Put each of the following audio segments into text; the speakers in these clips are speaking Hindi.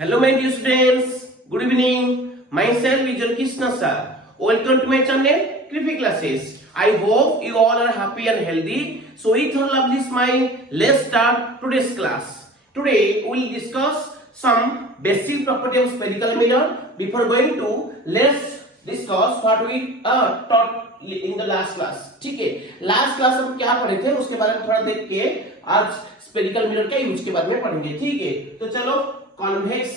Hello my dear students, good evening. Myself Vijay Krishna sir. Welcome to my channel Creepy Classes. I hope you all are happy and healthy. So with your lovely smile, let's start today's class. Today we will discuss some basic property of spherical mirror. Before going to, let's discuss what we taught in the last class. ठीक है, लास्ट क्लास हम क्या पढ़े थे उसके बारे में थोड़ा देख के आज स्फेरिकल मिरर के यूज के बारे में पढ़ेंगे. ठीक है, तो चलो कॉन्वेक्स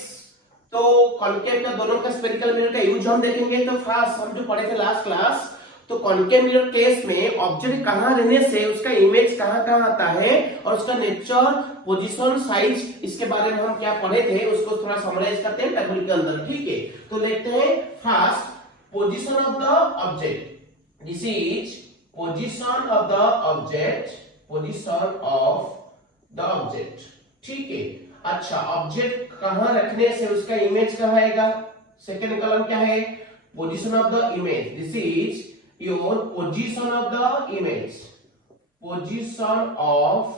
तो कॉनकेव का दोनों का स्फेरिकल मिरर का यूज हम देखेंगे. तो फर्स्ट हम जो पढ़े थे लास्ट क्लास, तो कॉनकेव मिरर केस में ऑब्जेक्ट कहां रहने से उसका इमेज कहां आता है और उसका नेचर, पोजीशन, साइज, इसके बारे में हम क्या पढ़े थे उसको थोड़ा समराइज करते हैं टेबल के अंदर. ठीक है, तो लेते हैं first position of the object. This is position of the object, position of the object. ठीक है, अच्छा ऑब्जेक्ट कहां रखने से उसका इमेज कहां आएगा. सेकंड कॉलम क्या है, position of the image. This is your position of the image, position of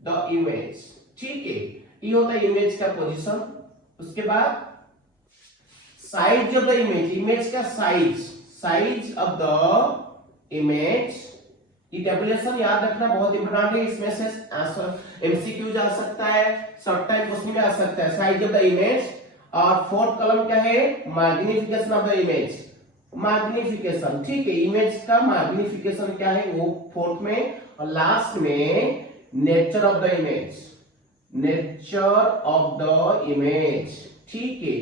the image. ठीक है, ये होता है इमेज का पोजीशन. उसके बाद size of the image, image का size, size of the image. ये टेबुलेशन याद रखना बहुत इंपॉर्टेंट है. इसमें से एमसीक्यू जा सकता है, शॉर्ट टाइम क्वेश्चन में आ सकता है. Size of the image. और फोर्थ कॉलम क्या है, magnification of the image, magnification. ठीक है, इमेज का मैग्निफिकेशन क्या है वो फोर्थ में. और लास्ट में nature of the image, nature of the image. ठीक है,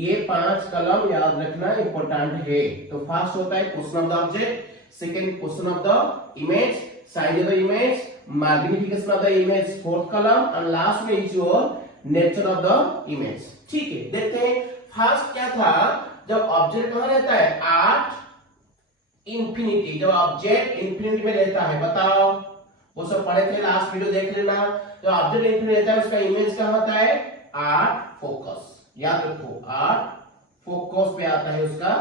ये 5 कॉलम याद रखना इंपॉर्टेंट है. तो फर्स्ट होता है position of the object, second position of the image, size of the image, magnification of the image fourth column, और लास्ट में is your nature of the image. ठीक है, देखते हैं फर्स्ट क्या था. जब ऑब्जेक्ट कहां रहता है, एट इंफिनिटी. जब ऑब्जेक्ट इंफिनिटी में रहता है, बताओ वो सब पढ़े थे लास्ट वीडियो देख लेना. जब ऑब्जेक्ट इंफिनिटी रहता है उसका इमेज कहां होता है, एट फोकस. याद रखो, एट फोकस पे आता है उसका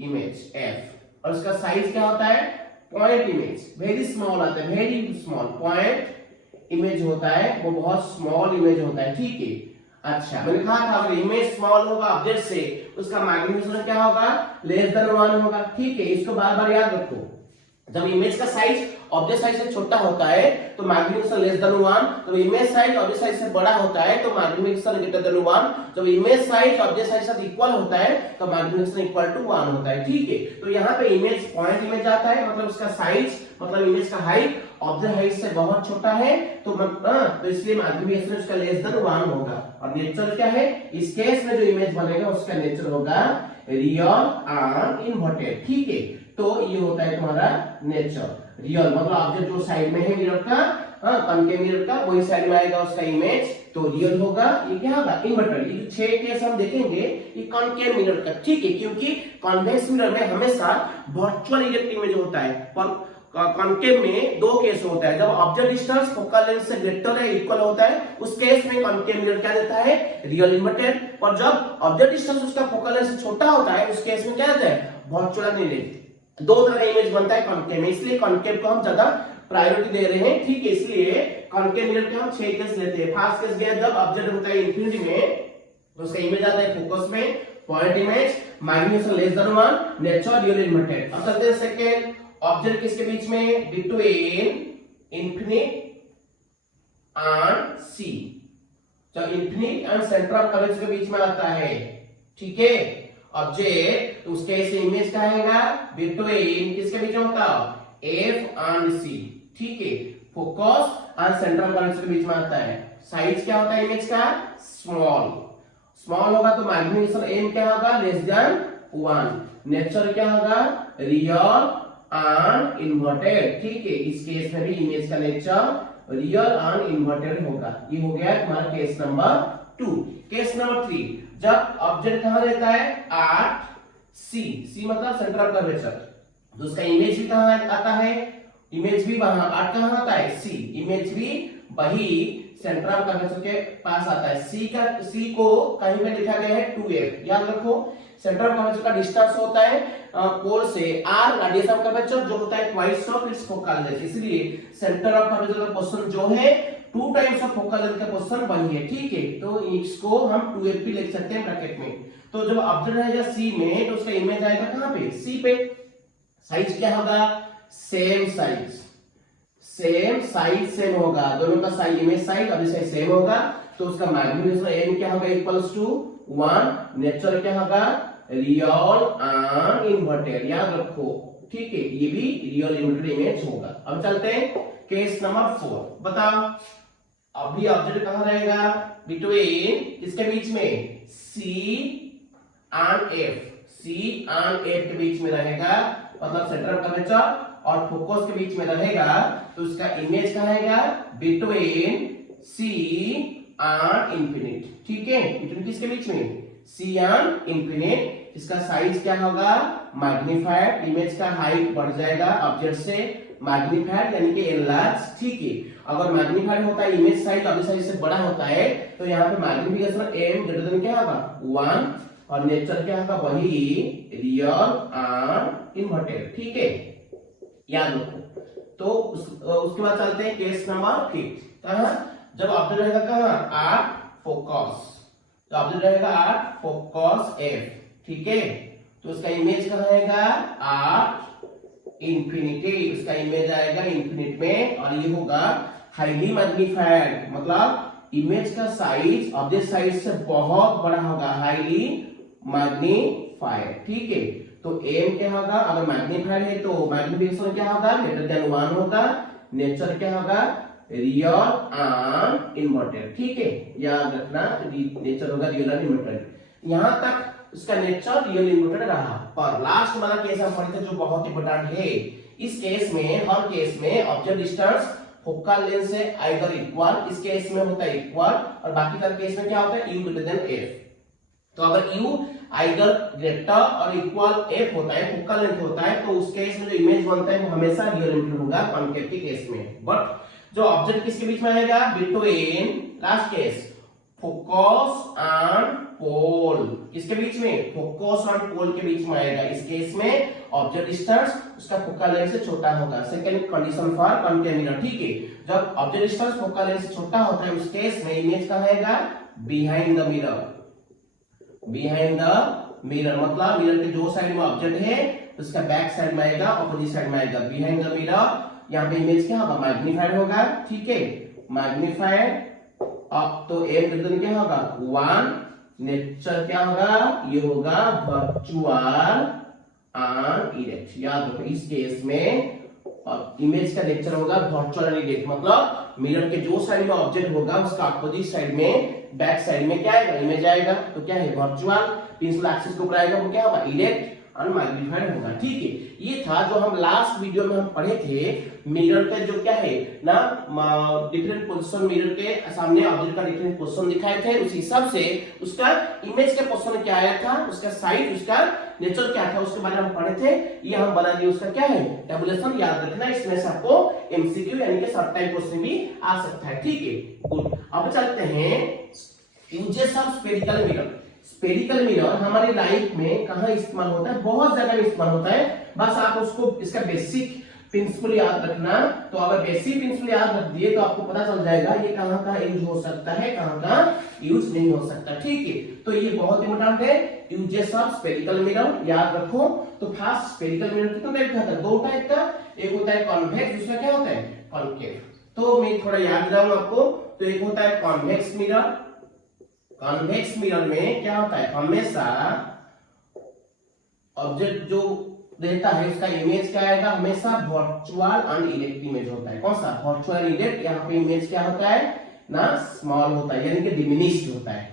इमेज एफ. और उसका साइज क्या होता है, पॉइंट इमेज. वेरी स्मॉल आता है, वेरी स्मॉल पॉइंट इमेज होता है, वो बहुत स्मॉल इमेज होता है. ठीक है, अच्छा मैंने कहा था अगर इमेज स्मॉल होगा ऑब्जेक्ट से उसका मैग्नीफिकेशन क्या होगा, लेस देन 1 होगा. ठीक है, इसको बार बार याद रखो. जब इमेज का साइज ऑब्जेक्ट साइज से छोटा होता है तो मैग्नीफिकेशन लेस देन 1. जब इमेज साइज ऑब्जेक्ट साइज से बड़ा होता है तो मैग्नीफिकेशन ग्रेटर देन 1. जब इमेज साइज ऑब्जेक्ट साइज से इक्वल होता है तो मैग्नीफिकेशन इक्वल टू 1 होता है. ठीक है, तो यहाँ पे इमेज पॉइंट इमेज आता है, मतलब उसका साइज मतलब इमेज का हाइट ऑब्जेक्ट हाइट से बहुत छोटा है तो इसलिए मैग्नीफिकेशन उसका लेस देन 1 होगा. और नेचर क्या है, इस केस में जो इमेज बनेगा उसका नेचर होगा रियल एंड इन्वर्टेड. ठीक है, तो ये होता है तुम्हारा नेचर. रियल मतलब ऑब्जेक्ट जो साइड में है मिरर का, कॉनकेव मिरर का, वही साइड में आएगा उसका इमेज, तो रियल होगा. ये क्या होगा, इन्वर्टेड. ये 6 केस हम देखेंगे ये कॉनकेव मिरर का. ठीक है, क्योंकि कॉन्वेक्स मिरर में हमेशा वर्चुअल इरेक्ट इमेज होता है, पर कॉनकेव में 2 केस होता है. जब ऑब्जेक्ट डिस्टेंस फोकल लेंथ से ग्रेटर है, इक्वल होता है, उस केस में कॉनकेव मिरर क्या देता है, रियल इन्वर्टेड. और जब ऑब्जेक्ट डिस्टेंस उसका फोकल लेंथ से छोटा होता है उस केस में क्या देता है, वर्चुअल इमेज. 2 तरह का इमेज बनता है कॉनकेव में, इसलिए कॉनकेव को हम ज्यादा प्रायोरिटी दे रहे हैं. ठीक है, इसलिए कॉनकेव मिरर के हम 6 केस लेते हैं. फर्स्ट केस गया जब ऑब्जेक्ट होता है इंफिनिटी में तो उसका इमेज आता है फोकस में, point image, magnification less than 1, nature real inverted. अब चलते हैं सेकंड, ऑब्जेक्ट किसके बीच में, बिटवीन इन्फिनिट एंड सी. जब infinite and centre of curvature के बीच में आता है. ठीक है, ऑब्जेक्ट तो उसके ऐसे इमेज का आएगा बिटवीन किसके बीच में होता है, एफ एंड सी. ठीक है, फोकस एंड सेंट्रल कर्वेचर के बीच में आता है. साइज क्या होता है इमेज का, स्मॉल. स्मॉल होगा तो मैग्नीफिकेशन एम क्या होगा, लेस देन 1. नेचर क्या होगा, रियल एंड इन्वर्टेड. ठीक है, इस केस में भी इमेज का नेचर रियल एंड इन्वर्टेड होगा. ये हो गया तुम्हारा केस नंबर 2. केस नंबर 3, जब ऑब्जेक्ट कहां रहता है, एट सी. सी मतलब सेंटर ऑफ कर्वेचर, तो उसका इमेज भी कहां आता है, इमेज भी वहां एट कहां आता है, सी. इमेज भी वही सेंटर ऑफ कर्वेचर के पास आता है. सी को कहीं पे लिखा गया है 2f. याद रखो, सेंटर ऑफ कर्वेचर का डिस्टेंस होता है पोल से r, रेडियस ऑफ कर्वेचर जो होता है twice of its focal length. इसलिए सेंटर ऑफ कर्वेचर का पोजीशन जो है two times of focal length का पोजीशन वही है, ठीक है। तो इसको हम 2fp लिख सकते हैं ब्रैकेट में। तो जब ऑब्जेक्ट रहेगा सी में तो उसका इमेज आएगा कहां पे, सी पे। साइज क्या होगा, सेम साइज, सेम होगा, दोनों का साइज, इमेज साइज और साइज सेम होगा। तो उसका मैग्नीट्यूड एम क्या होगा, इक्वल्स टू 1। नेचर क्या होगा, रियल एंड इन्वर्टेड, याद रखो, ठीक है। ये भी रियल इन्वर्टेड इमेज होगा। अब चलते हैं केस नंबर 4। बताओ अभी ऑब्जेक्ट कहां रहेगा, बिटवीन किसके बीच में, C and F, C and F के बीच में रहेगा, मतलब सेंटर ऑफ कर्वेचर और फोकस के बीच में रहेगा। तो उसका इमेज कहां आएगा, बिटवीन सी एंड इंफिनिट, ठीक है। बिटवीन किसके बीच में, सी एंड इंफिनिट। इसका साइज क्या होगा, मैग्नीफाइड, इमेज का हाइट बढ़ जाएगा ऑब्जेक्ट से, मैग्नीफाइड यानी कि एनलार्ज, ठीक है। अगर मैग्नीफाइड होता है इमेज साइज ऑब्जेक्ट साइज से बड़ा होता है तो यहाँ पे मैग्निफिकेशन एम ग्रेटर देन क्या होगा 1 और नेचर क्या होगा वही रियल एंड इन्वर्टेड, ठीक है, याद रखो। तो उसके बाद चलते हैं केस नंबर 5। कहां, जब ऑब्जेक्ट रहेगा कहां, एट फोकस, तो ऑब्जेक्ट रहेगा एट फोकस एफ, ठीक है। तो उसका इमेज कहां आएगा, एट इंफिनिटी, उसका इमेज आएगा इंफिनिट में और ये होगा हाईली मैग्नीफाइड, मतलब इमेज का साइज ऑब्जेक्ट साइज से बहुत बड़ा होगा, हाईली मैग्नीफाइड, ठीक है। तो एम क्या होगा, अगर मैग्नीफाइड है तो मैग्निफिकेशन क्या होगा, ग्रेटर देन 1 होगा। नेचर क्या होगा, रियल एंड इन्वर्टेड, ठीक है, याद रखना, नेचर होगा रियल एंड इन्वर्टेड। यहां तक उसका नेचर रियल इन्वर्टेड रहा। पर लास्ट वाला केस हम पढ़े थे जो बहुत इंपॉर्टेंट है। इस केस में, हर केस में ऑब्जेक्ट डिस्टेंस फोकल लेंथ से आइदर इक्वल, इस केस में होता है इक्वल और बाकी का केस में क्या होता है, u ग्रेटर देन f। तो अगर u आइदर ग्रेटर और इक्वल f होता है, फोकल लेंथ होता है, तो उस केस में जो इमेज बनता है वो हमेशा रियल इन्वर्टेड होगा कॉन्केव के केस में। बट जो ऑब्जेक्ट किसके बीच में आएगा, between, last case, focus and pole, किसके बीच में, फोकस एंड पोल के बीच में आएगा। इस केस में ऑब्जेक्ट डिस्टेंस उसका फोकल लेंथ से छोटा होगा, second condition for concave mirror, ठीक है। जब ऑब्जेक्ट डिस्टेंस फोकल लेंथ से छोटा होता है उस केस में इमेज कहां आएगा, behind the mirror, behind the mirror, मतलब मिरर के जो साइड में ऑब्जेक्ट है उसका बैक साइड में आएगा, ऑपोजिट साइड में आएगा, बिहाइंड द मिरर। यहाँ पे इमेज क्या होगा, मैग्नीफाइड होगा, ठीक है, मैग्नीफाइड। अब तो एम ग्रेटर क्या होगा 1, नेचर क्या होगा, ये होगा वर्चुअल एंड इरेक्ट, याद रखो। इस केस में और इमेज का नेचर होगा वर्चुअल एंड इरेक्ट, मतलब मिरर के जो साइड में ऑब्जेक्ट होगा उसका अपोजिट साइड में, बैक साइड में क्या आएगा, इमेज आएगा। तो क्या है, वर्चुअल, प्रिंसिपल एक्सिस के ऊपर आएगा वो क्या होगा, इरेक्ट और मैग्नीफाइड होगा, ठीक है। ये था जो हम लास्ट वीडियो में हम पढ़े थे, मिरर का जो क्या है ना, डिफरेंट पोजीशन, मिरर के सामने ऑब्जेक्ट का डिफरेंट पोजीशन दिखाए थे, उस हिसाब से उसका इमेज का पोजीशन क्या आया था, उसका साइज, उसका नेचर क्या था, उसके बारे में हम पढ़े थे। ये हम बना दिए उसका क्या है, टेबुलेशन, याद रखना। इसमें से आपको एमसीक्यू यानी कि शॉर्ट टाइम क्वेश्चन भी आ सकता है, ठीक है, गुड। अब चलते हैं uses of spherical mirror. Spherical mirror हमारी लाइफ में कहां इस्तेमाल होता है, बहुत जगह में इस्तेमाल होता है। बस आप उसको, इसका बेसिक प्रिंसिपल याद रखना। तो अगर बेसिक प्रिंसिपल याद रख दिए तो आपको पता चल जाएगा ये कहां का यूज हो सकता है, कहां का यूज नहीं हो सकता, ठीक है। तो ये बहुत इंपॉर्टेंट है, यूजेस ऑफ स्फेरिकल मिरर, याद रखो। तो फर्स्ट स्फेरिकल मिरर कितना टाइप का होता है, 2 टाइप का, एक होता है कॉन्वेक्स, दूसरा क्या होता है, कॉन्केव। तो मैं थोड़ा याद दिलाऊं आपको। तो एक होता है कॉन्वेक्स मिरर। कॉन्वेक्स मिरर में क्या होता है, हमेशा ऑब्जेक्ट जो देता है उसका इमेज क्या आएगा, हमेशा वर्चुअल एंड इरेक्ट इमेज होता है। कौन सा, वर्चुअल इरेक्ट। यहाँ पे इमेज क्या होता है ना, स्मॉल होता है, यानी कि डिमिनिश्ड होता है।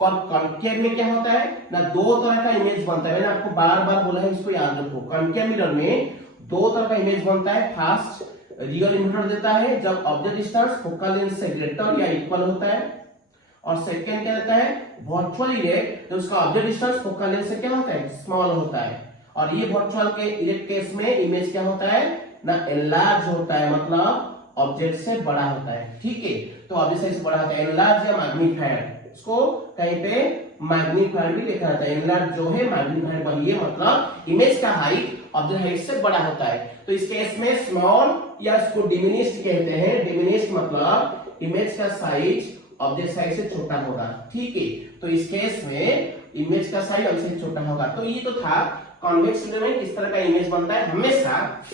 पर कॉन्केव में क्या होता है ना, 2 तरह का इमेज बनता है। मैंने आपको बार बार बोला है, इसको याद रखो। कॉन्केव मिरर में 2 तरह का इमेज बनता है। फर्स्ट रियल इन्वर्टर देता है जब ऑब्जेक्ट डिस्टेंस फोकल लेंथ से ग्रेटर या इक्वल होता है, और सेकंड क्या रहता है, वर्चुअल इरेक्ट, जब उसका ऑब्जेक्ट डिस्टेंस फोकल लेंथ से क्या होता है, स्मॉल होता है। और ये वर्चुअल के इरेक्ट केस में इमेज क्या होता है ना, एनलार्ज होता है, मतलब ऑब्जेक्ट से बड़ा होता है, ठीक है। तो ऑब्जेक्ट से बड़ा होता है, एनलार्ज या मैग्नीफाइड। इसको कहीं पे मैग्नीफाइड भी लिखा जाता है। एनलार्ज जो है, मैग्नीफाइड वही है, मतलब इमेज का हाइट ऑब्जेक्ट हाइट से बड़ा होता है। तो इस केस में स्मॉल या इसको डिमिनिश्ड कहते हैं। डिमिनिश्ड मतलब इमेज का साइज ऑब्जेक्ट साइज से छोटा होगा, ठीक है। तो इस केस में इमेज का साइज ऑब्जेक्ट से छोटा होगा। तो ये तो था कॉन्वेक्स मिरर में किस तरह का इमेज बनता है, हमेशा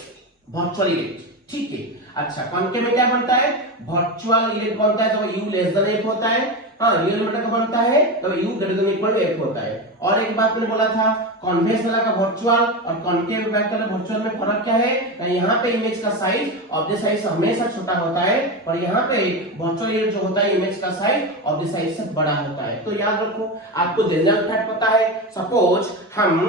वर्चुअल इमेज, ठीक है। अच्छा, कॉन्केव में क्या बनता है, वर्चुअल इमेज बनता है जब u लेस देन f होता है। हाँ, रियल मैटर का बनता है तब u greater than equal to f होता है। और एक बात मैंने बोला था, कॉन्वेक्स वाला का वर्चुअल और कॉन्केव वाला का वर्चुअल में फर्क क्या है, तो यहाँ पे इमेज का साइज ऑब्जेक्ट साइज से हमेशा छोटा होता है, और यहाँ पे वर्चुअल इमेज जो होता है इमेज का साइज ऑब्जेक्ट साइज से बड़ा होता है। तो याद रखो, आपको जनरल फैक्ट पता है। सपोज हम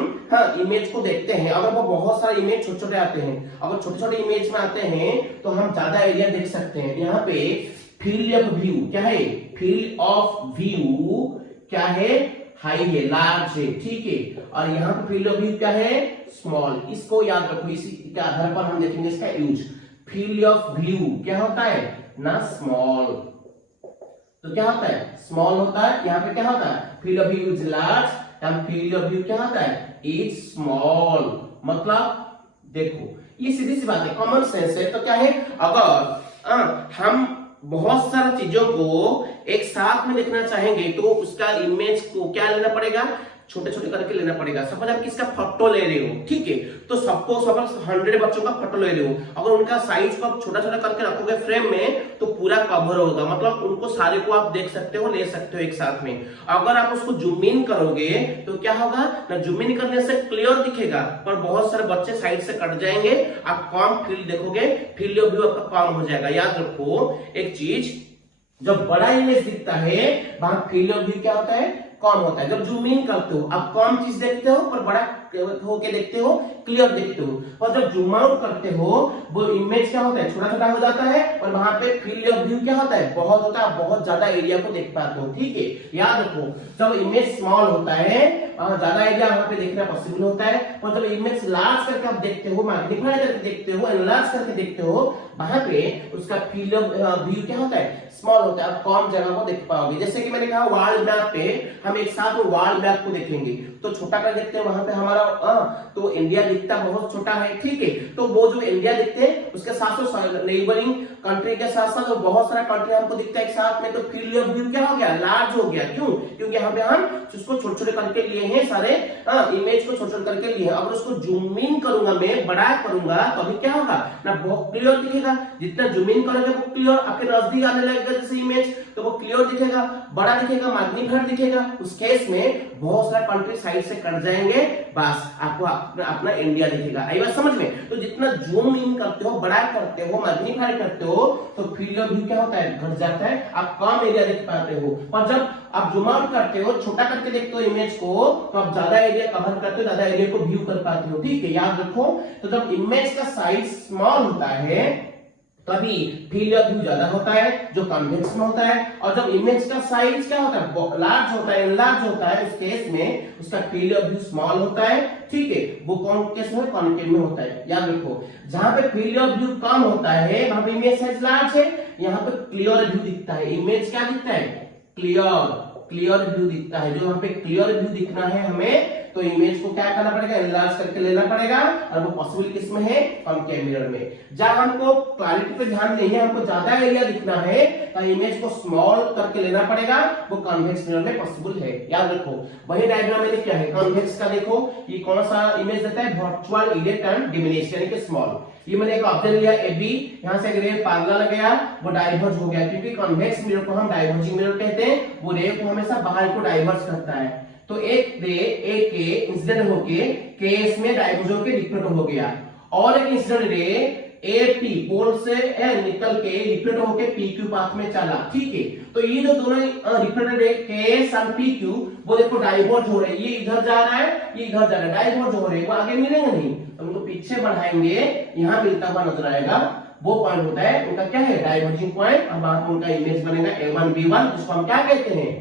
इमेज को देखते हैं, अगर वो बहुत सारे इमेज छोटे छोटे आते हैं, अगर छोटे छोटे इमेज में आते हैं तो हम ज्यादा एरिया देख सकते हैं। यहाँ पे फील्ड ऑफ व्यू क्या है, फील्ड ऑफ व्यू क्या है, हाई है, लार्ज है, ठीक है। और यहाँ पे फील्ड ऑफ व्यू क्या है, स्मॉल। इसको याद रखो, इसी के आधार पर हम देखेंगे इसका यूज। फील्ड ऑफ व्यू क्या होता है ना, स्मॉल। तो क्या होता है, स्मॉल होता है। यहाँ पे क्या होता है, field of view is large and field of view क्या होता है, इज स्मॉल। मतलब देखो, ये सीधी सी बात है, कॉमन सेंस है। तो क्या है, अगर हम बहुत सारी चीजों को एक साथ में देखना चाहेंगे तो उसका इमेज को क्या लेना पड़ेगा, छोटे छोटे करके लेना पड़ेगा। सपोज आप किसका फोटो ले रहे हो, ठीक है, तो सबको 100 बच्चों का फोटो ले रहे हो, अगर उनका साइज को आप छोटा छोटा करके रखोगे फ्रेम में तो पूरा कवर होगा, मतलब उनको सारे को आप देख सकते हो, ले सकते हो एक साथ में। अगर आप उसको जूम इन करोगे तो क्या होगा ना, जूम इन करने से क्लियर दिखेगा, पर बहुत सारे बच्चे साइड से कट जाएंगे, आप कम फील्ड देखोगे, फील्ड ऑफ व्यू आपका कम हो जाएगा। याद रखो एक चीज, जब बड़ा इमेज दिखता है वहां फील्ड ऑफ व्यू क्या होता है, कम होता है। जब जूम इन करते हो आप कम चीज देखते हो, पर बड़ा होके देखते हो, क्लियर देखते हो। और जब जूम आउट करते हो वो इमेज क्या होता है, छोटा छोटा हो जाता है, और वहां पे फील्ड ऑफ व्यू क्या होता है, बहुत होता है, बहुत ज्यादा एरिया को देख पाते हो, ठीक है। याद रखो, जब इमेज स्मॉल होता है ज्यादा एरिया वहां पे देखना पॉसिबल होता है, और जब इमेज लार्ज करके आप देखते हो, मैग्नीफाई करके देखते हो, एनलार्ज करके देखते हो, वहां पे उसका फील्ड ऑफ व्यू क्या होता है, स्मॉल होता है, आप कम जगह को देख पाओगे। जैसे कि मैंने कहा वर्ल्ड मैप पे हम एक साथ वर्ल्ड मैप को देखेंगे तो छोटा कर देखते हैं, वहां पे हमारा तो इंडिया दिखता बहुत छोटा है, ठीक है। तो वो जो इंडिया दिखते हैं उसके साथ साथ नेबरिंग कंट्री के साथ साथ बहुत सारा कंट्री हमको दिखता है एक साथ में, तो फील्ड ऑफ व्यू क्या हो गया, लार्ज हो गया। क्यों, क्योंकि यहाँ पे हम उसको छोटे छोटे करके लिए हैं, सारे इमेज को छोटे छोटे करके लिए हैं। अगर उसको जूम इन करूंगा, मैं बड़ा करूंगा, तो अभी क्या होगा ना, बहुत क्लियर दिखेगा। जितना जूम इन करोगे वो क्लियर आपके नजदीक आने लगेगा, जैसे इमेज तो वो क्लियर दिखेगा, बड़ा दिखेगा, मैग्नीफाइड दिखेगा। उस केस में बहुत सारे कंट्री साइड से कट जाएंगे, बस आपको अपना इंडिया दिखेगा। आई बात समझ में। तो जितना जूम इन करते हो, बड़ा करते हो, मैग्नीफाई करते हो, तो फील्ड ऑफ व्यू क्या होता है, घट जाता है, आप कम एरिया देख पाते हो। और जब आप जूम आउट करते हो, छोटा करके देखते हो इमेज को, तो आप ज्यादा एरिया कवर करते हो, ज्यादा एरिया को व्यू कर पाते हो, ठीक है। याद रखो, तो जब इमेज का साइज स्मॉल होता है तभी फील्ड ऑफ व्यू ज्यादा होता है, जो कॉन्वेक्स में होता है। और जब इमेज का साइज क्या होता है, लार्ज होता है, एनलार्ज होता है, उस केस में उसका फील्ड ऑफ व्यू स्मॉल होता है, ठीक है। वो कौन केस में, कॉन्केव में होता है। याद रखो, जहां पे फील्ड ऑफ व्यू कम होता है वहां पे इमेज साइज लार्ज है, यहाँ पे क्लियर व्यू दिखता है। इमेज क्या दिखता है, क्लियर व्यू दिखता है। जो यहाँ पे क्लियर व्यू दिखना है हमें, तो इमेज को क्या करना पड़ेगा, एनलार्ज करके लेना पड़ेगा, और वो पॉसिबल किस में है, कॉन्केव मिरर में। जब हमको क्लैरिटी पे ध्यान नहीं है, हमको ज्यादा एरिया दिखना है, तो इमेज को स्मॉल करके लेना पड़ेगा, वो कॉन्वेक्स मिरर में पॉसिबल है। याद रखो, वही डायग्राम में क्या है, कॉन्वेक्स का देखो, ये कौन सा इमेज देता है, वर्चुअल इरेक्ट एंड डिमिनिश, यानी कि स्मॉल। ये मैंने एक ऑब्जेक्ट लिया AB, यहां से एक रे पैरेलल गया, वो डाइवर्ज हो गया, क्योंकि कॉन्वेक्स मिरर को हम डाइवर्जिंग मिरर कहते हैं, वो रे को हमेशा बाहर को डाइवर्ज करता है। तो एक रे A के इंसिडेंट होके केस में डाइवर्ज होके रिफ्लेक्ट हो गया, और एक इंसिडेंट रे AP पोल से निकल के रिफ्लेक्ट होके PQ पाथ में चला, ठीक है। तो ये जो दोनों रिफ्लेक्टेड रे KS और PQ, वो देखो डाइवर्ज हो रहे हैं, ये इधर जा रहा है, ये इधर जा रहा है, डाइवर्ज हो रहे हैं, वो आगे मिलेंगे नहीं, तो उनको पीछे बढ़ाएंगे, यहाँ मिलता हुआ नजर आएगा। वो पॉइंट होता है उनका क्या है, डाइवर्जिंग पॉइंट। अब वहां पर उनका इमेज बनेगा A1 B1, जिसको हम क्या कहते हैं,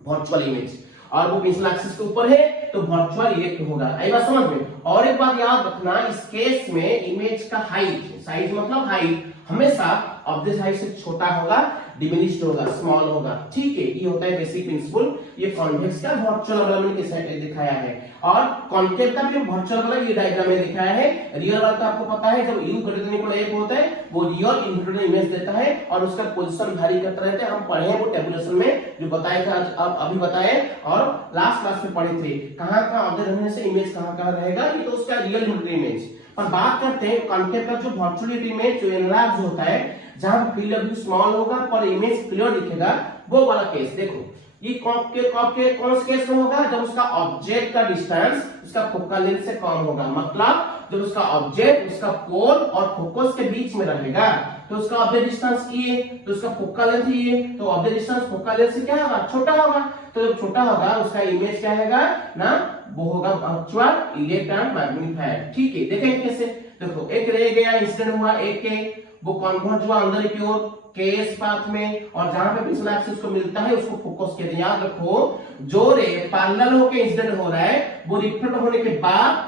वर्चुअल इमेज। और वो प्रिंसिपल एक्सिस के ऊपर है, तो वर्चुअल इरेक्ट होगा। आई बात समझ में। और एक बात याद रखना, इस केस में इमेज का हाइट, साइज मतलब हाइट, हमेशा ऑफ द साइड से छोटा होगा, डिमिनिश्ड होगा, स्मॉल होगा। ठीक है, ये होता है बेसिक प्रिंसिपल। ये कॉन्वेक्स का वर्चुअल वाला मैंने किस साइड दिखाया है, और कॉन्केव का भी वर्चुअल वाला ये डायग्राम में दिखाया है। रियल वाला तो आपको पता है, जब यू ग्रेटर देन इक्वल एक होता है वो रियल इंक्लूडेड इमेज देता है और उसका पोजीशन वैरी करता रहता है। हम पढ़े हैं वो टेबुलेशन में जो बताया था, अब अभी बताए और लास्ट क्लास में पढ़े थे, कहां ऑब्जेक्ट रहने से इमेज कहां रहेगा, ये तो उसका रियल इंक्लूडेड इमेज। पर बात करते हैं कॉन्केव का जो वर्चुअल इमेज जो एनलार्ज होता है, जहां फील्ड ऑफ व्यू स्मॉल होगा पर इमेज क्लियर दिखेगा, वो वाला केस। देखो ये कौन से केस में होगा, जब उसका ऑब्जेक्ट का डिस्टेंस उसका फोकल लेंथ से कम होगा। मतलब जब उसका ऑब्जेक्ट उसका पोल और फोकस के बीच में रहेगा, तो उसका ऑब्जेक्ट डिस्टेंस ये, तो उसका फोकल लेंथ ये, तो ऑब्जेक्ट डिस्टेंस फोकल लेंथ से क्या होगा, छोटा होगा। तो जब छोटा होगा उसका इमेज क्या रहेगा ना, वो होगा वर्चुअल इलेक्ट्रॉन मैग्नीफायर। ठीक है, देखें कैसे। देखो एक रह गया इंसिडेंट हुआ एक के, वो कन्वर्ज हुआ अंदर की ओर केस पाथ में, और जहां पे पिछला एक्सिस को मिलता है उसको फोकस किया। याद रखो जो रे पैरेलल होके इंसिडेंट हो रहा है वो रिफ्लेक्ट होने के बाद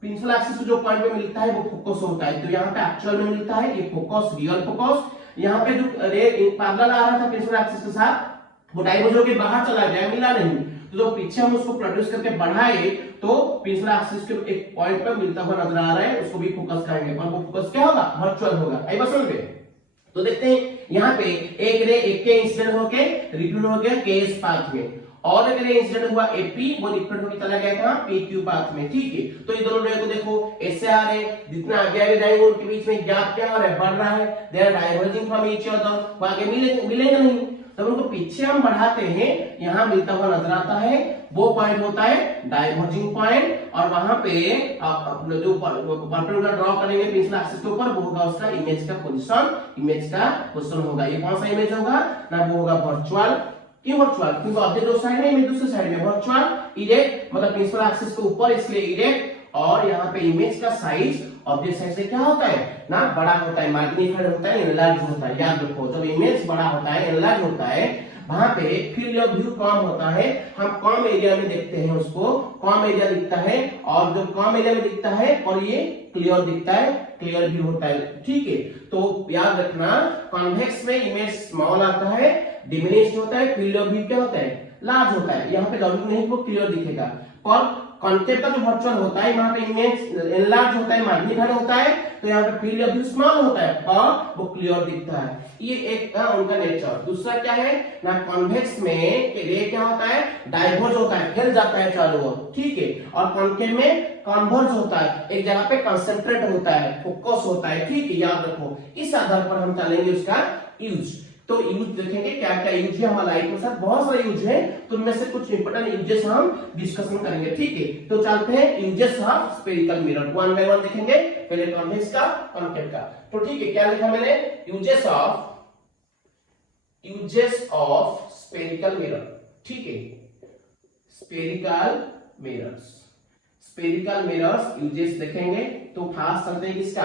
प्रिंसिपल एक्सिस जो पॉइंट पे मिलता है वो फोकस होता है। तो यहाँ पे एक्चुअल में मिलता है ये फोकस, रियल फोकस। यहाँ पे जो रे पैरेलल आ रहा था प्रिंसिपल एक्सिस के साथ, वो डाइवर्ज होके बाहर चला गया, मिला नहीं। तो जो पीछे हम उसको प्रोड्यूस करके बढ़ाए तो प्रिंसिपल एक्सिस के एक पॉइंट पर मिलता हुआ नजर आ रहा है, उसको भी फोकस करेंगे, पर वो फोकस क्या होगा, वर्चुअल होगा। आई बात समझ में। तो देखते हैं यहाँ पे एक रे एक के इंसिडेंट होके रिफ्लेक्ट हो गया केस पाथ में, और एक रे इंसिडेंट हुआ एपी, वो रिफ्लेक्ट होके चला गया कहां, पीक्यू पाथ में। ठीक है, तो ये दोनों रे को देखो ऐसे आ रहे, जितना आगे आगे जाएंगे उनके बीच में गैप क्या हो रहा है, बढ़ रहा है। They are diverging from each other, वो आगे मिलेगा नहीं। जब उनको पीछे हम बढ़ाते हैं, यहाँ मिलता हुआ नजर आता है, वो पॉइंट होता है डाइवर्जिंग पॉइंट, और वहां पे जो परपेंडिकुलर ड्रॉ करेंगे प्रिंसिपल एक्सिस के ऊपर, वो होगा उसका इमेज का पोजीशन होगा। ये कौन सा इमेज होगा ना, वो होगा वर्चुअल। क्यों वर्चुअल, क्योंकि ऑब्जेक्ट उस साइड में, इमेज दूसरे साइड में। वर्चुअल इरेक्ट मतलब प्रिंसिपल एक्सिस के ऊपर, इसलिए इरेक्ट, और यहाँ पे इमेज का साइज ऑब्जेक्ट साइज से क्या होता है ना, बड़ा होता है, मैग्नीफाइड होता है, एनलार्ज होता है। याद रखो जब इमेज बड़ा होता है, एनलार्ज होता है, वहां पे फील्ड ऑफ व्यू कम होता है, हम कम एरिया में देखते हैं उसको, कम एरिया दिखता है, और जो कम एरिया में दिखता है और ये क्लियर दिखता है, क्लियर व्यू होता है। ठीक है, तो याद रखना कॉन्वेक्स में इमेज स्मॉल आता है, डिमिनिश्ड होता है, फील्ड ऑफ व्यू क्या होता है, लार्ज होता है। यहाँ पे जरूरी नहीं वो क्लियर दिखेगा, पर कॉन्केव का जो वर्चुअल होता है वहां पे इमेज एनलार्ज होता है, मैग्नीफाइड होता है, तो यहाँ पे फील्ड ऑफ व्यू स्मॉल होता है और वो क्लियर दिखता है। ये एक उनका नेचर। दूसरा क्या है ना, कॉन्वेक्स में रे क्या होता है, डाइवर्ज होता है, फैल जाता है चारों ओर। ठीक है, और कॉन्केव में कन्वर्ज होता है, एक जगह पे कंसंट्रेट होता है, फोकस होता है। ठीक है, याद रखो। इस आधार पर हम चलेंगे उसका यूज। तो यूज देखेंगे क्या क्या यूज है, हमारे लाइफ में साथ बहुत सारे यूज है, तो उनमें से कुछ इंपोर्टेंट यूजेस हम डिस्कशन करेंगे। ठीक है, तो चलते हैं uses of spherical mirror, one by one देखेंगे। पहले कॉन्वेक्स का, कॉन्केव का। तो ठीक है, क्या लिखा मैंने, यूजेस ऑफ स्फेरिकल मिरर। ठीक है, स्फेरिकल मिरर्स यूजेस देखेंगे। तो खास चलते हैं किसका,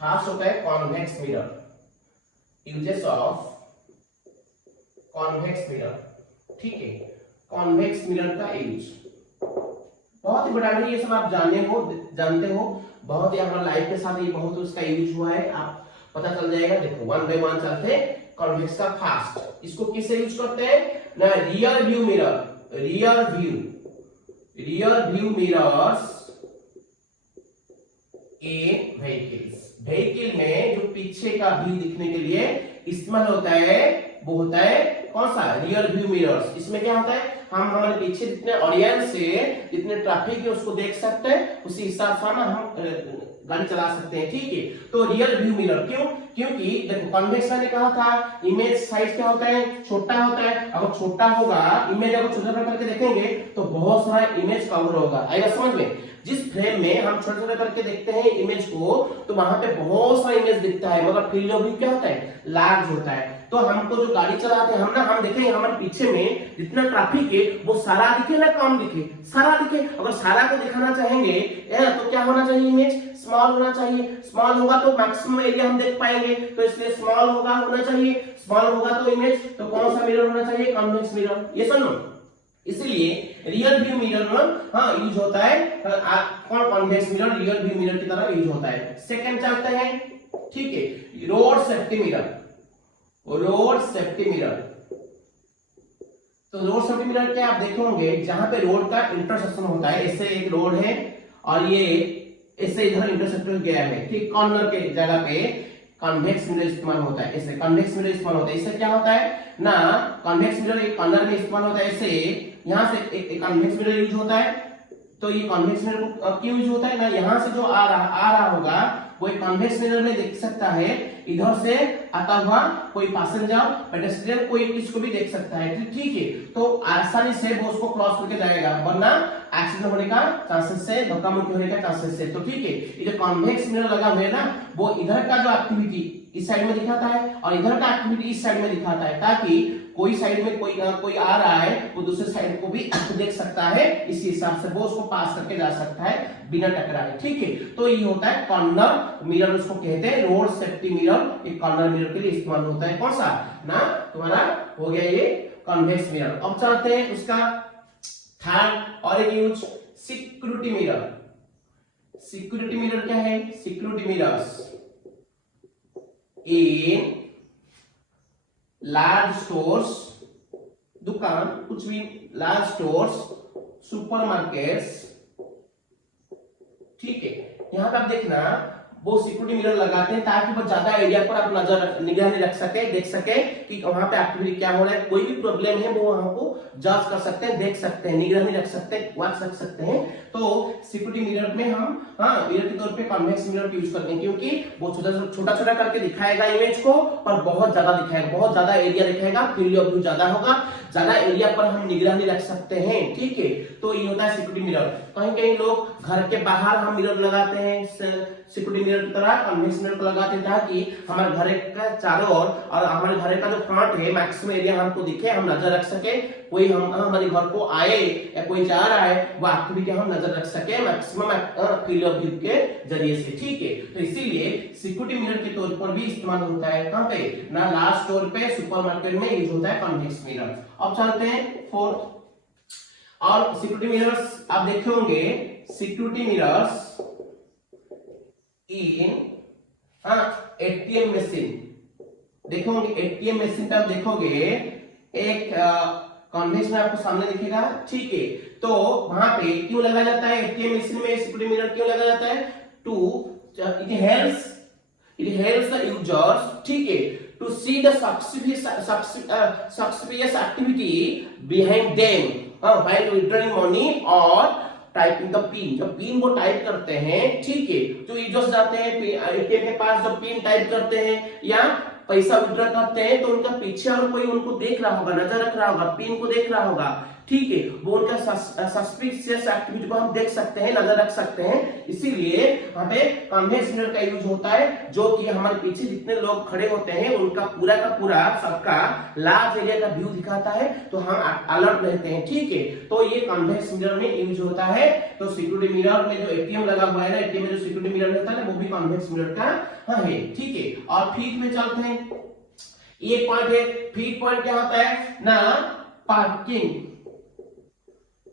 खास होता है convex mirror, uses of convex mirror. ठीक है, कॉन्वेक्स मिरर का यूज बहुत ही बड़ा है, ये सब आप जानते हो, बहुत ही हमारे लाइफ के साथ ये बहुत उसका यूज हुआ है, आप पता चल जाएगा। देखो वन बाय वन चलते हैं। कॉन्वेक्स का फास्ट, इसको किससे यूज करते हैं ना, rear view mirror, rear view mirrors a vehicle में जो पीछे का व्यू दिखने के लिए इस्तेमाल होता है, वो होता है कौन सा, रियर व्यू मिरर्स। इसमें क्या होता है, हम हमारे पीछे जितने ऑडियंस से जितने ट्रैफिक है उसको देख सकते हैं, उसी हिसाब से हम गाड़ी चला सकते हैं। ठीक है, तो रियर व्यू मिरर क्यों, क्योंकि देखो कॉन्वेक्स मैंने कहा था इमेज साइज क्या होता है, छोटा होता है। अगर छोटा होगा इमेज, अगर छोटा करके देखेंगे तो बहुत सारा इमेज कवर होगा। आएगा समझ में। जिस फ्रेम में हम छोटे छोटे करके देखते हैं इमेज को, तो वहां पे बहुत सारा इमेज दिखता है, मगर फील्ड ऑफ व्यू क्या होता है, लार्ज होता है। तो हमको जो गाड़ी चलाते हैं हम देखेंगे हमारे पीछे में जितना ट्रैफिक है वो सारा दिखे ना कम दिखे, सारा दिखे। अगर सारा को दिखाना चाहेंगे तो क्या होना चाहिए, इमेज स्मॉल होना चाहिए। स्मॉल होगा तो मैक्सिमम एरिया हम देख पाएंगे, तो इसलिए स्मॉल होना चाहिए। स्मॉल होगा तो इमेज, तो कौन सा मिरर होना चाहिए, कॉन्वेक्स मिरर। ये सुनो, इसलिए रियर व्यू मिरर में यूज होता है कौन, convex mirror rear view mirror की तरह यूज होता है। सेकंड चलते हैं ठीक है। Road safety mirror, road safety mirror, तो रोड सेफ्टी मिरर क्या आप देखे होंगे, जहां पे रोड का इंटरसेक्शन होता है, ऐसे एक रोड है और ये ऐसे इधर इंटरसेक्ट गया है, ठीक, कॉर्नर के जगह पे कॉन्वेक्स मिरर इस्तेमाल होता है, ऐसे कॉन्वेक्स मिरर इस्तेमाल होता है। इससे क्या होता है ना, कॉन्वेक्स मिरर एक कॉर्नर में इस्तेमाल होता है, ऐसे यहां से एक कॉन्वेक्स मिरर यूज होता है। तो ये कॉन्वेक्स मिरर क्यों यूज होता है ना, यहां से जो आ रहा होगा वो एक कॉन्वेक्स मिरर में देख सकता है, इधर से आता हुआ कोई पैसेंजर, पेडेस्ट्रियन, कोई किसको भी देख सकता है, ठीक है। तो आसानी से वो उसको क्रॉस करके जाएगा, वरना एक्सीडेंट होने का चांसेस है, धक्का मुक्की होने का चांसेस है। तो ठीक है, ये जो कॉन्वेक्स मिरर लगा हुआ है ना, वो इधर का जो एक्टिविटी इस साइड में दिखाता है और इधर का एक्टिविटी इस साइड में दिखाता है, ताकि कोई साइड में कोई आ रहा है वो दूसरे साइड को भी देख सकता है, इसी हिसाब से वो उसको पास करके जा सकता है बिना टकराए, ठीक है। तो ये होता है कॉर्नर मिरर, उसको कहते हैं रोड सेफ्टी मिरर। एक कॉर्नर मिरर के लिए इस्तेमाल होता है, कौन सा ना, तुम्हारा हो गया ये कॉन्वेक्स मिरर। अब चलते हैं उसका थर्ड और एक use, security mirror. Security mirror क्या है, security mirrors in large stores, दुकान कुछ भी, लार्ज स्टोर्स, सुपरमार्केट्स, ठीक है। यहां पे आप देखना वो सिक्योरिटी मिरर लगाते हैं ताकि वो ज्यादा एरिया पर आप नजर निगरानी रख सके, देख सके कि वहां पे एक्टिविटी क्या हो रहा है, कोई भी प्रॉब्लम है वो वहां को जांच कर सकते हैं, देख सकते हैं, निगरानी रख सकते हैं, वॉच रख सकते हैं। तो सिक्योरिटी मिरर में हम मिरर के तौर पे कॉन्वेक्स मिरर यूज करते हैं, क्योंकि वो छोटा छोटा करके दिखाएगा इमेज को, पर बहुत ज्यादा दिखाएगा, बहुत ज्यादा एरिया दिखाएगा, फील्ड ऑफ व्यू ज्यादा होगा, ज्यादा एरिया पर हम निगरानी रख सकते हैं, ठीक है। तो ये होता है सिक्योरिटी मिरर। कहीं कहीं लोग घर के बाहर हम मिरर लगाते हैं, सिक्योरिटी मिरर की तरह कॉन्वेक्स मिरर को लगाते हैं, ताकि हमारे घर का चारों ओर और हमारे घर का जो फ्रंट है मैक्सिमम एरिया हमको दिखे, हम नजर रख सके, कोई हम हमारे घर को आए या कोई जा रहा है वो एक्टिविटी हम नजर रख सके मैक्सिमम फील्ड ऑफ व्यू के जरिए से, ठीक है। तो इसीलिए सिक्योरिटी मिरर के तौर पर भी इस्तेमाल होता है, कहां पे ना, लार्ज स्टोर पे, सुपरमार्केट में यूज होता है कॉन्वेक्स मिरर। अब चलते हैं फोर्थ और सिक्योरिटी मिरर्स आप देखे होंगे, security mirrors in ATM machine, देखोगे एटीएम मशीन पे आप देखोगे एक कॉन्वेक्स में आपको सामने दिखेगा, ठीक है। तो वहां पे क्यों लगाया जाता है एटीएम मशीन में सिक्योरिटी मिरर क्यों लगाया जाता है, to it helps the users, ठीक है, to see the suspicious activity behind them while withdrawing money or typing the pin, जब पिन को टाइप करते हैं, ठीक है, जो यूजर्स जाते हैं एटीएम के पास, जब पिन टाइप करते हैं या पैसा विड्रॉ करते हैं, तो उनका पीछे और कोई उनको देख रहा होगा, नजर रख रहा होगा, पिन को देख रहा होगा, ठीक है, वो उनका सस्पिशियस एक्टिविटी को हम देख सकते हैं, नजर रख सकते हैं। इसीलिए वहां पे कॉन्वेक्स मिरर का यूज होता है, जो कि हमारे पीछे जितने लोग खड़े होते हैं उनका पूरा का पूरा सबका लार्ज एरिया का व्यू दिखाता है, तो हम अलर्ट रहते हैं, ठीक है। तो ये कॉन्वेक्स मिरर में यूज होता है। तो सिक्योरिटी मिरर में जो एटीएम लगा हुआ है ना, एटीएम में जो सिक्योरिटी मिरर रहता है वो भी कॉन्वेक्स मिरर का है, ठीक है। और फिफ्थ में चलते हैं, ये पॉइंट है, फिफ्थ पॉइंट क्या होता है ना,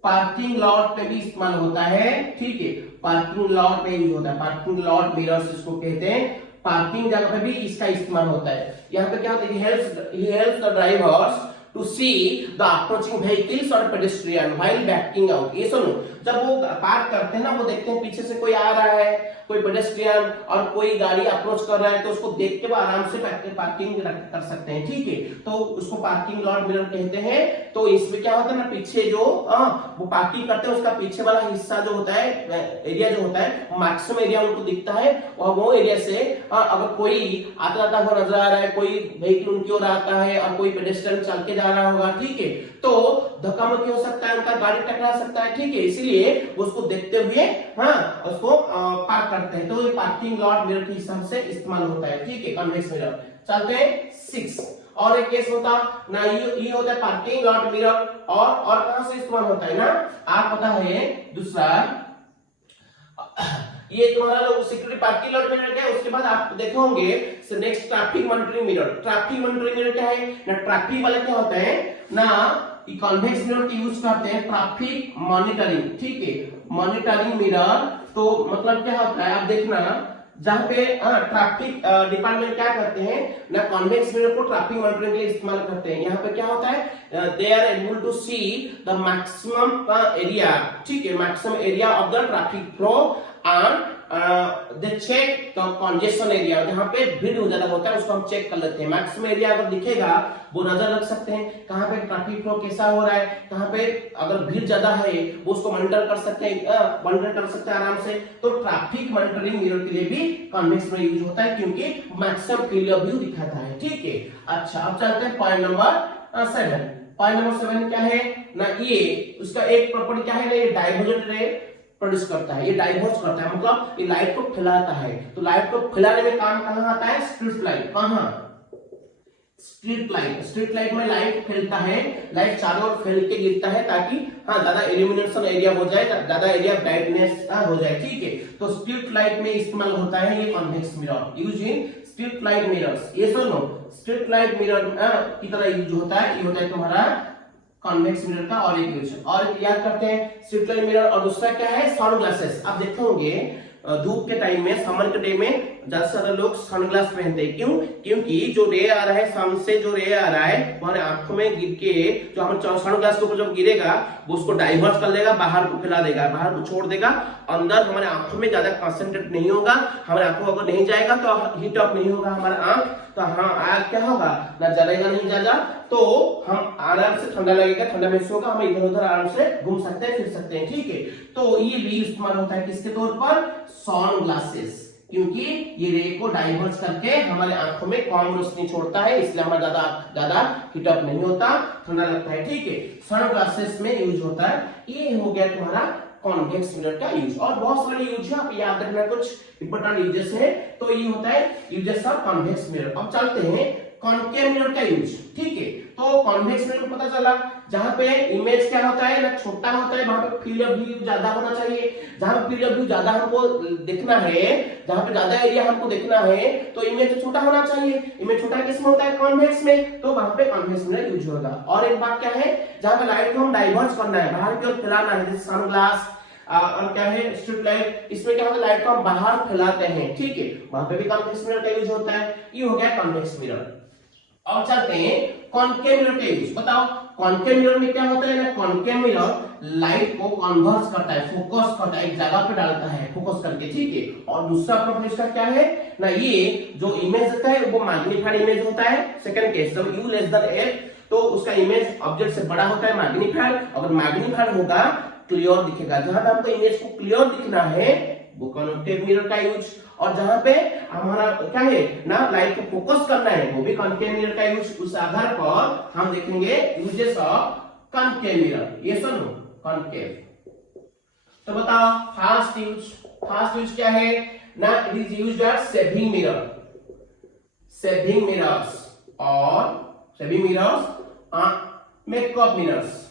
पार्किंग लॉट पे भी इस्तेमाल होता है, ठीक है, पार्किंग लॉट में यूज होता है, पार्किंग लॉट मिरर्स इसको कहते हैं, पार्किंग जगह पे भी इसका इस्तेमाल होता है। यहाँ पे क्या होता है, he helps the drivers to see the approaching vehicles or pedestrian while backing out। ये सुनो, जब वो पार्क करते हैं ना, वो देखते हैं पीछे से कोई आ रहा है, कोई पेडेस्ट्रियन और कोई गाड़ी अप्रोच कर रहा है, तो उसको देख के वो आराम से पार्किंग कर सकते हैं, ठीक है। तो उसको पार्किंग लॉट मिरर कहते हैं। तो इसमें क्या होता है ना, पीछे जो वो पार्किंग करते हैं उसका पीछे वाला हिस्सा जो होता है, एरिया जो होता है, मैक्सिमम एरिया उनको दिखता है, और वो एरिया से अगर कोई आता जाता हुआ नजर आ रहा है, कोई व्हीकल उनकी ओर आता है और कोई पेडेस्ट्रियन चल के जा रहा होगा, ठीक है, तो धक्का मुक्की हो सकता है, उनका गाड़ी टकरा सकता है, ठीक है, इसलिए उसको देखते हुए उसको पार्क करते हैं। तो ये पार्किंग लॉट मिरर के हिसाब से इस्तेमाल होता है, ठीक है, कॉन्वेक्स मिरर। चलते हैं 6 और एक केस होता ना, ये होता है पार्किंग लॉट मिरर, और कहां से इस्तेमाल होता है ना, आप पता है दूसरा, ये तुम्हारा सिक्योरिटी पार्किंग लॉट मिरर क्या है, उसके बाद आप देखे होंगे next traffic monitoring mirror. Traffic monitoring mirror क्या है ना, ट्रैफिक वाले क्या होता है ना, कॉन्वेक्स मिरर की यूज करते हैं ट्रैफिक मॉनिटरिंग, ठीक है, मॉनिटरिंग मिरर। तो मतलब क्या होता है, आप देखना जहाँ पे ट्रैफिक डिपार्टमेंट क्या करते हैं ना, कॉन्वेक्स मिरर को ट्रैफिक मॉनिटरिंग के लिए इस्तेमाल करते हैं। यहाँ पे क्या होता है, they are able to see the maximum area, ठीक है, maximum area of the traffic flow and they check the congestion area, जहाँ पे भीड़ ज्यादा होता है उसको हम चेक कर लेते हैं। मैक्सिमम एरिया अगर दिखेगा वो नजर रख सकते हैं, कहाँ पे ट्रैफिक फ्लो कैसा हो रहा है, कहाँ पे अगर भीड़ ज्यादा है वो उसको मॉनिटर कर सकते हैं, मॉनिटर कर सकते हैं आराम से। तो ट्रैफिक मॉनिटरिंग मिरर के लिए भी कॉन्वेक्स मिरर यूज होता है, क्योंकि मैक्सिमम फील्ड ऑफ व्यू दिखाता है, ठीक है। अच्छा, अब चलते हैं पॉइंट नंबर 7। पॉइंट नंबर 7 क्या है ना, ये उसका एक प्रॉपर्टी क्या है ना, ये डाइवर्जेंट रे प्रोड्यूस करता है, ये डाइवर्ज करता है, मतलब ये लाइट को फैलाता है। तो लाइट को फैलाने में काम कहां आता है, स्ट्रीट लाइट। कहां, स्ट्रीट लाइट। स्ट्रीट लाइट में लाइट फैलता है, लाइट चारों ओर फैल के गिरता है ताकि ज्यादा इल्यूमिनेशन एरिया हो जाए, ज्यादा एरिया ब्राइटनेस हो जाए, ठीक है। तो स्ट्रीट लाइट में इस्तेमाल होता है ये convex mirror, use in street light mirrors. ये सुनो, स्ट्रीट लाइट मिरर की तरह यूज होता है, ये होता है तुम्हारा कॉन्वेक्स मिरर का और एक यूज। और याद करते हैं स्ट्रीट लाइट मिरर, और दूसरा क्या है, सनग्लासेस। आप देखते होंगे धूप के टाइम में, समर के डे में ज्यादा से ज्यादा लोग सनग्लास पहनते हैं। क्यों, क्योंकि जो रे आ रहा है सन से, जो रे आ रहा है हमारे आंखों में गिर के, जो हमारे सनग्लास के ऊपर जब गिरेगा वो उसको डाइवर्ट कर लेगा, बाहर को फैला देगा, बाहर को छोड़ देगा, अंदर हमारे आंखों में ज्यादा कंसंट्रेट नहीं होगा। हमारे आंखों अगर नहीं जाएगा तो हीट अप नहीं होगा हमारा आंख, तो आंख क्या होगा ना, जलेगा नहीं ज्यादा, तो हम आराम से, ठंडा लगेगा, ठंडा महसूस होगा, हम इधर उधर आराम से घूम सकते हैं, फिर सकते हैं, ठीक है। तो ये भी इस्तेमाल होता है किसके तौर पर, सनग्लासेस, क्योंकि ये रे को डाइवर्स करके हमारे आंखों में कम रोशनी छोड़ता है, इसलिए हमारा ज्यादा हीट अप नहीं होता, ठंडा लगता है, ठीक है। सनग्लासेस में यूज होता है। ये हो गया तुम्हारा कॉन्वेक्स मिरर का यूज। और बहुत सारे यूज है, आप याद रखना कुछ इंपॉर्टेंट यूजेस है। तो ये होता है यूजेस ऑफ कॉन्वेक्स मिरर। अब चलते हैं कॉनकेव मिरर का यूज, ठीक है। तो कॉन्वेक्स मिरर को पता चला, जहां पे इमेज क्या होता है ना, छोटा होता है, वहां पे फील्ड ऑफ व्यू ज्यादा होना चाहिए। जहां फील्ड ऑफ व्यू ज्यादा हमको देखना है, जहां पे ज्यादा एरिया हमको देखना है, तो इमेज तो छोटा होना चाहिए। इमेज छोटा किसमें होता है, कॉन्वेक्स में, तो वहां पे कॉन्वेक्स मिरर यूज होगा। और एक बात क्या है, जहां पे लाइट को हम डाइवर्स करना है, बाहर की ओर फैलाना है, जैसे सनग्लास और क्या है स्ट्रीट लाइट, इसमें क्या होता है, लाइट को हम बाहर फैलाते हैं, ठीक है, वहां पे भी कॉन्वेक्स मिरर का यूज होता है। ये हो गया कॉन्वेक्स मिरर। अब चलते हैं कॉनकेव मिरर का यूज। बताओ कॉनकेव मिरर में क्या होता है ना, कॉनकेव मिरर लाइट को कन्वर्स करता है, फोकस करता है, एक जगह पे डालता है फोकस करके, ठीक है। और दूसरा प्रॉपर्टी इसका क्या है ना, ये जो इमेज होता है वो मैग्नीफाइड इमेज होता है। सेकंड केस, जब u लेस देन a, तो उसका इमेज ऑब्जेक्ट से बड़ा होता है, मैग्नीफाइड। अगर मैग्नीफाइड होगा क्लियर दिखेगा। जहां पे हमको इमेज को क्लियर दिखना है वो कॉनकेव मिरर का यूज। और जहां पे हमारा क्या है ना, लाइट को फोकस करना है, वो भी कॉनकेव मिरर का यूज। उस आधार पर हम देखेंगे यूजेस ऑफ कॉनकेव मिरर। ये सुनो कॉनकेव। तो बताओ फास्ट यूज। फास्ट यूज क्या है ना, it is used as shaving mirror, shaving mirrors, और सेविंग मिरर्स मेकअप मिरर्स,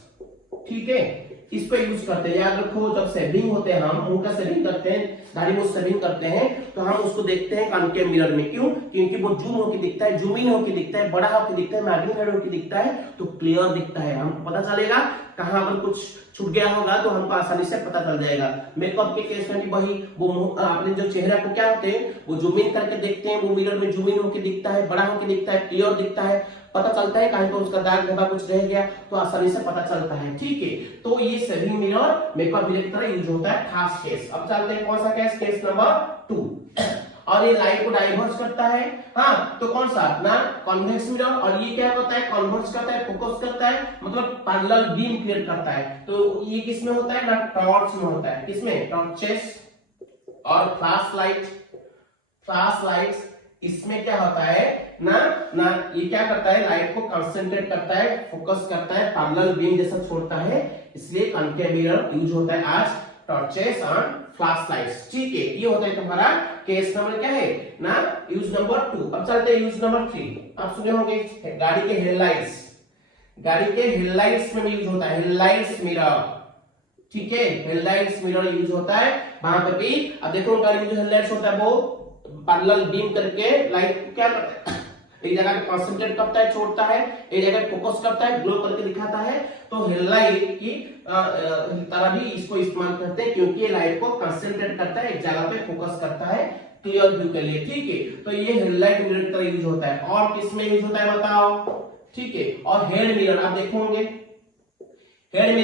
ठीक है, इस पे यूज करते हैं। याद रखो, जब सेविंग होते हैं, हम मुंह का सेविंग करते हैं, दाढ़ी मुंह सेविंग करते हैं, तो हम उसको देखते हैं कॉनकेव मिरर में। क्यों, क्योंकि वो जूम होकर दिखता है, जूम इन होकर दिखता है, बड़ा होकर दिखता है, मैग्नीफाइड होकर दिखता है, तो क्लियर दिखता है। हमको पता चलेगा कहां पर कुछ छूट गया होगा, तो हमको आसानी से पता चल जाएगा। मेकअप के केस में भी वही, वो अपने जो चेहरा को क्या होते हैं वो जूम इन करके देखते हैं, वो मिरर में जूम इन होकर दिखता है, बड़ा होकर दिखता है, क्लियर दिखता है, पता चलता है कहीं तो उसका दाग धब्बा कुछ रह गया तो आसानी से पता चलता है, ठीक है। तो ये सेविंग मिरर मेकअप मिरर की तरह यूज होता है, खास केस। अब चलते हैं कौन सा केस, केस नंबर 2। और ये लाइट को डाइवर्स करता है, हाँ, तो कौन सा ना, कॉन्वेक्स मिरर। और ये क्या होता है, कन्वर्स करता है, फोकस करता है, मतलब पैरेलल बीम क्रिएट करता है। तो ये किसमें होता है ना, टॉर्च में होता है। किसमें, टॉर्चेस और फ्लैश लाइट। फ्लैश लाइट्स, इसमें क्या होता है ना ये क्या करता है, लाइट को कंसंट्रेट करता है, फोकस करता है, पैरेलल बीम जैसा छोड़ता है, इसलिए कॉनकेव मिरर यूज होता है आज टॉर्चेस और फ्लैश लाइट्स, ठीक है। ये होता है तुम्हारा केस नंबर क्या है ना, यूज नंबर 2। अब चलते हैं यूज नंबर 3। आप सुने होंगे गाड़ी के हेडलाइट्स। गाड़ी के हेडलाइट्स में भी यूज होता है, हेडलाइट्स मिरर, ठीक है, हेडलाइट्स मिरर यूज होता है वहां पर भी। अब देखो गाड़ी में जो हेडलाइट्स होता है वो पैरेलल बीम करके लाइट क्या करता है, एक जगह पे कंसंट्रेट करता है, छोड़ता है, एक जगह पे फोकस करता है, ग्लो करके दिखाता है। तो हेडलाइट की तरह भी इसको इस्तेमाल करते हैं, क्योंकि ये लाइट को कंसंट्रेट करता है, एक जगह पे फोकस करता है क्लियर व्यू के लिए। ठीक है, तो ये हेडलाइट मिरर की तरह यूज होता है। और किसमें यूज होता है बताओ? ठीक है, और हेड मिरर आप देखोगे, हेड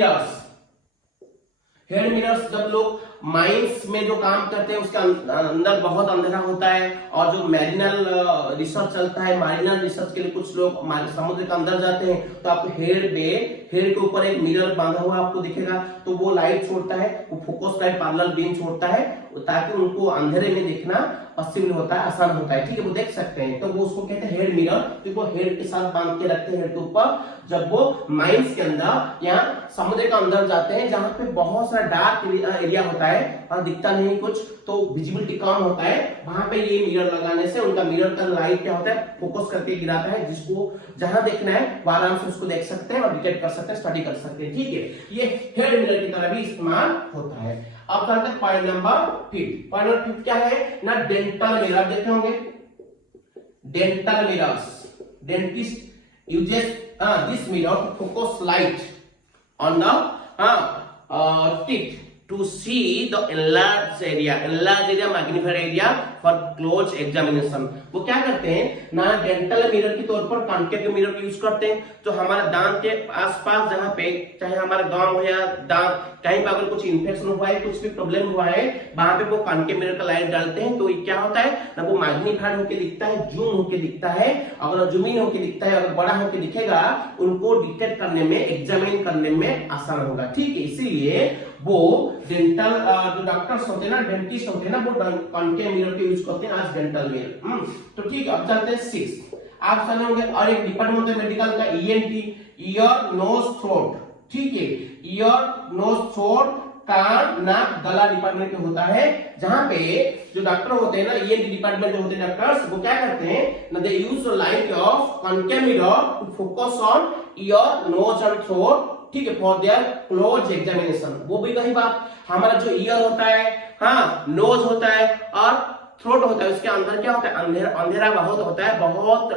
मिरर्स जब लोग माइंस में जो काम करते हैं उसके अंदर बहुत अंधेरा होता है, और जो मैरिनल रिसर्च चलता है, मैरिनल रिसर्च के लिए कुछ लोग समुद्र के अंदर जाते हैं, तो आपको हेड के ऊपर एक मिरर बांधा हुआ आपको दिखेगा, तो वो लाइट छोड़ता है, वो फोकस लाइट पैरेलल बीम छोड़ता है, ताकि उनको अंधेरे में देखना पॉसिबल होता है, आसान होता है। ठीक है, वो देख सकते हैं, तो वो उसको कहते हैं हेड मिरर, तो वो हेड के साथ बांध के रखते हैं हेड के ऊपर। जब वो माइंस के अंदर या समुद्र के अंदर जाते हैं, जहां पे बहुत सारा डार्क एरिया होता है और दिखता नहीं कुछ, तो विजिबिलिटी कम होता है, वहां पे ये मिरर लगाने से उनका मिरर का लाइट क्या होता है, फोकस करके गिराता है, जिसको जहां देखना है वो आराम से उसको देख सकते हैं और डिटेक्ट कर सकते हैं, स्टडी कर सकते हैं। ठीक है, ये हेड मिरर की तरह भी इस्तेमाल होता है। अब चलते हैं पॉइंट नंबर 5। पॉइंट नंबर 5 क्या है ना, डेंटल मिरर देखे होंगे। Dental mirrors, dentist uses this mirror to focus light on the teeth to see the enlarged area, magnified area for close examination। वो क्या करते हैं ना, डेंटल मिरर के तौर पर कॉन्केव मिरर यूज करते हैं, जो हमारे दांत के आसपास जहाँ पे चाहे हमारा गांव हो या दांत कहीं पे अगर कुछ इन्फेक्शन हुआ है, कुछ भी प्रॉब्लम हुआ है, वहां पे वो कॉन्केव मिरर का लाइट डालते हैं, तो ये क्या होता है ना, वो मैग्नीफाइड होके दिखता है, जूम होके दिखता है। अगर जूम इन होके दिखता है, अगर बड़ा होके दिखेगा, उनको डिटेक्ट करने में, एग्जामिन करने में आसान होगा। ठीक है, इसीलिए वो डेंटल जो डॉक्टर्स होते हैं ना, डेंटिस्ट होते हैं ना, वो कॉन्केव मिरर के यूज करते हैं आज डेंटल मिरर। तो ठीक है, अब चलते हैं 6। आप सुने होंगे और एक डिपार्टमेंट होता है मेडिकल का, ईएनटी, ईयर नोज थ्रोट। ठीक है, ईयर नोज थ्रोट कान नाक गला डिपार्टमेंट में होता है, जहां पे जो डॉक्टर होते हैं ना, ईएनटी डिपार्टमेंट में होते हैं डॉक्टर्स, वो क्या करते हैं ना, they use light of concave mirror to focus on ear nose and throat. ठीक है, फॉर देयर क्लोज एग्जामिनेशन। वो भी कहीं बात, हमारा जो ईयर होता है, हाँ, नोज होता है और थ्रोट होता है, उसके अंदर क्या होता है, अंधेरा बहुत होता है, बहुत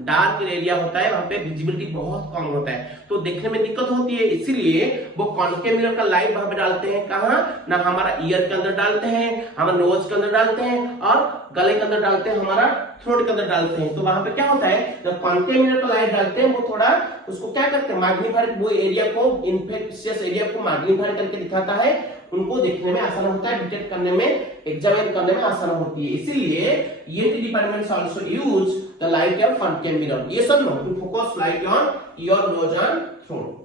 डार्क एरिया होता है, वहां पे विजिबिलिटी बहुत कम होता है, तो देखने में दिक्कत होती है। इसीलिए वो कॉन्केव मिरर का लाइट वहां पे डालते हैं, कहां ना, हमारा ईयर के अंदर डालते हैं, हमारे नोज के अंदर डालते हैं, और गले के अंदर डालते हैं, हमारा थ्रोट के अंदर डालते हैं। तो वहां पे क्या होता है, जब कॉन्केव मिरर का लाइट डालते हैं, वो थोड़ा उसको क्या करते हैं, मैग्नीफाइड, वो एरिया को, इन्फेक्शियस एरिया को मैग्नीफाइड करके दिखाता है, उनको देखने में आसान होता है, डिटेक्ट करने में, एग्जामिन करने में आसान होती है। इसीलिए ENT departments also use the light of concave mirror, ये सब know, to focus light on ear nose and throat.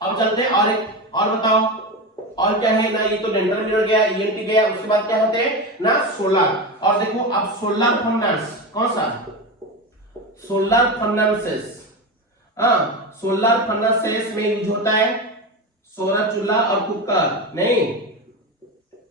अब चलते हैं और एक, और बताओ और क्या है ना, ये तो डेंटल मिरर गया, ईएनटी गया, उसके बाद क्या होते हैं ना, सोलर। और देखो अब सोलर फर्नेस, कौन सा, सोलर फर्नेसेस, सोलर फर्नेसेस में यूज होता है सौर चूल्हा और कुकर। नहीं,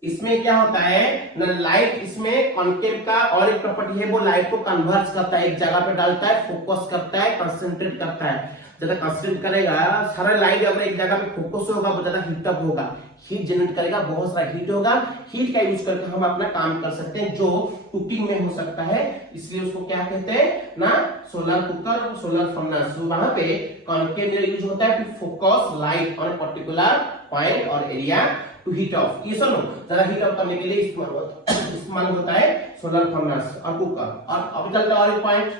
इसमें क्या होता है ना, लाइट, इसमें कॉन्केव का और एक प्रॉपर्टी है, वो लाइट को कन्वर्ज करता है, एक जगह पे डालता है, फोकस करता है, कंसंट्रेट करता है। ज्यादा कंसंट्रेट करेगा, सारा लाइट अगर एक जगह पे फोकस होगा, वो ज्यादा हीट अप होगा, हीट जनरेट करेगा, बहुत सारा हीट होगा, हीट का यूज करके हम अपना काम कर सकते हैं, जो कुकिंग में हो सकता है, इसलिए उसको क्या कहते हैं ना, सोलर कुकर, सोलर फर्नेस। वहां पे कॉन्केव मिरर यूज होता है to focus light on particular point और एरिया टू हीट ऑफ, ये सुनो, ज्यादा हीट ऑफ करने के लिए इस्तेमाल होता है सोलर फर्नेस और कुकर। और अब चलते हैं और एक पॉइंट,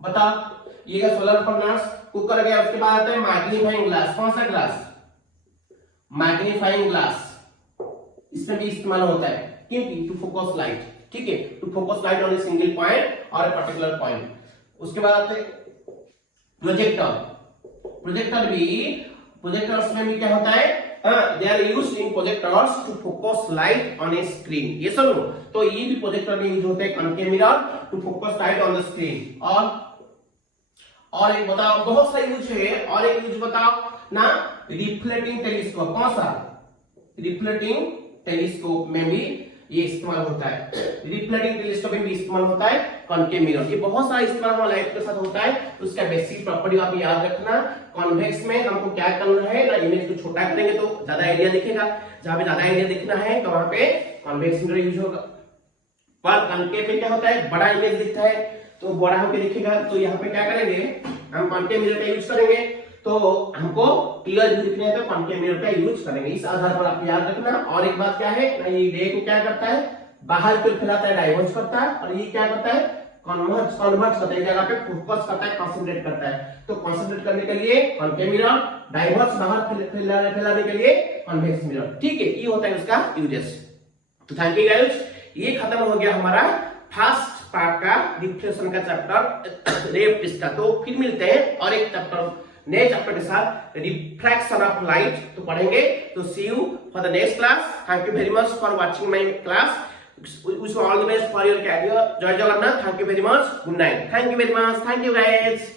बता, ये सोलर फर्नेस, कुकर गया, उसके बाद आता है मैग्नीफाइंग ग्लास। कौन सा ग्लास, मैग्नीफाइंग ग्लास, इसमें भी इस्तेमाल होता है, क्योंकि टू फोकस लाइट। ठीक है, to focus light on a single point और ए पर्टिकुलर पॉइंट। उसके बाद आते प्रोजेक्टर। प्रोजेक्टर्स में भी क्या होता है, they are used in projectors to focus light on a screen, ये सुनो, तो ये भी प्रोजेक्टर में यूज होता है concave mirror to focus light on the screen. और एक बताओ, बहुत सारे यूज है, और एक यूज बताओ ना, रिफ्लेक्टिंग टेलीस्कोप। कौन सा, रिफ्लेक्टिंग टेलीस्कोप में भी ये इस्तेमाल होता है, रिफ्लेक्टिंग टेलीस्कोप में भी इस्तेमाल होता है कॉन्केव मिरर। ये बहुत सारा इस्तेमाल लाइट के साथ होता है, उसका बेसिक प्रॉपर्टी आप याद रखना। कॉन्वेक्स में हमको क्या करना है ना, इमेज को छोटा करेंगे तो ज्यादा एरिया दिखेगा, जहां पे ज्यादा एरिया दिखना है तो वहां पे कॉन्वेक्स मिरर यूज होगा। पर कॉन्केव में क्या होता है, बड़ा इमेज दिखता है, तो बड़ा होकर दिखेगा। तो यहाँ पे क्या करेंगे, हम कॉन्केव मिरर का यूज करेंगे। तो हमको क्लियर व्यू दिखने तो कॉन्केव मिरर का यूज करेंगे। इस आधार पर आप याद रखना। और एक बात क्या है, ये रे को क्या करता है, बाहर की ओर फैलाता है, डाइवर्ज करता है, और ये क्या करता है, कन्वर्ज करता है, जगह पे फोकस करता है, कंसंट्रेट करता है। तो कंसंट्रेट करने के लिए कॉन्केव मिरर, डाइवर्ज बाहर फैलाने के लिए कॉन्वेक्स मिरर। ठीक है, ये होता है उसका यूजेस। तो थैंक यू गाइस, ये खत्म हो गया हमारा फर्स्ट पार्ट का डिफ्लेक्शन का चैप्टर, रे ऑफ का। तो फिर मिलते हैं और एक चैप्टर, नए चैप्टर के साथ, रिफ्रैक्शन ऑफ लाइट, तो पढ़ेंगे। तो see you for the next class. Thank you very much for watching my class. Wish you all the best for your career. Jai Jagannath. Thank you very much. Good night. Thank you very much. Thank you guys.